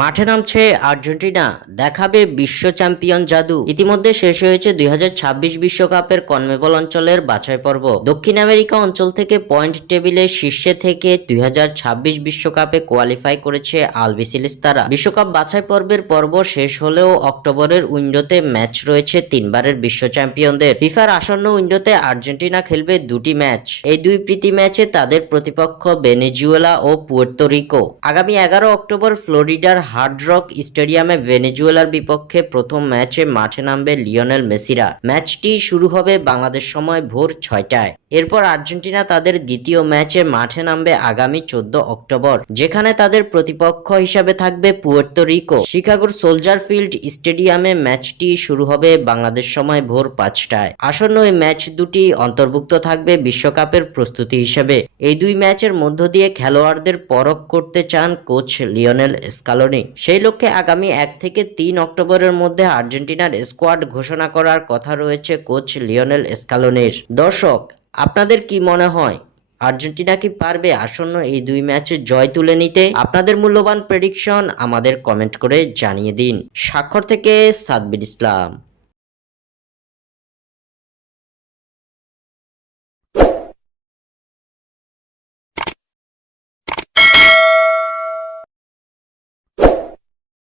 মাঠে নামছে আর্জেন্টিনা, দেখাবে বিশ্ব চ্যাম্পিয়ন জাদু। ইতিমধ্যে শেষ হয়েছে 2026 বিশ্বকাপের কনমেবল অঞ্চলের বাছাই পর্ব। দক্ষিণ আমেরিকা অঞ্চল থেকে পয়েন্ট টেবিলের শীর্ষে থেকে 2026 বিশ্বকাপে কোয়ালিফাই করেছে আলবিসেলেস্তারা। বিশ্বকাপ বাছাই পর্বের পর্ব শেষ হলেও অক্টোবরের উইন্ডোতে ম্যাচ রয়েছে তিনবারের বিশ্ব চ্যাম্পিয়নদের। ফিফার আসন্ন উইন্ডোতে আর্জেন্টিনা খেলবে দুটি ম্যাচ। এই দুই প্রীতি ম্যাচে তাদের প্রতিপক্ষ ভেনেজুয়েলা ও পুয়ের্তো রিকো। আগামী 11 অক্টোবর ফ্লোরিডার হার্ড রক স্টেডিয়ামে ভেনেজুয়েলার বিপক্ষে প্রথম ম্যাচে মাঠে নামবে লিওনেল মেসিরা। ম্যাচটি শুরু হবে বাংলাদেশ সময় ভোর 6টায়। এরপর আর্জেন্টিনা তাদের দ্বিতীয় ম্যাচে মাঠে নামবে আগামী 14 অক্টোবর, যেখানে তাদের প্রতিপক্ষ হিসাবে থাকবে পুয়ের্তো রিকো। শিকাগোর সোলজার ফিল্ড স্টেডিয়ামে ম্যাচটি শুরু হবে বাংলাদেশ সময় ভোর 5টায়। আসন্ন এই ম্যাচ দুটি অন্তর্ভুক্ত থাকবে বিশ্বকাপের প্রস্তুতি হিসেবে। এই দুই ম্যাচের মধ্য দিয়ে খেলোয়াড়দের পরখ করতে চান কোচ লিওনেল স্কালোনি। সেই লক্ষ্যে আগামী 1 থেকে 3 অক্টোবরের মধ্যে আর্জেন্টিনার স্কোয়াড ঘোষণা করার কথা রয়েছে কোচ লিওনেল স্কালোনির। দর্শক, আপনাদের কি মনে হয়, আর্জেন্টিনা কি পারবে আসন্ন এই দুই ম্যাচে জয় তুলে নিতে? আপনাদের মূল্যবান প্রেডিকশন আমাদের কমেন্ট করে জানিয়ে দিন। স্বাক্ষর থেকে সাদবির ইসলাম।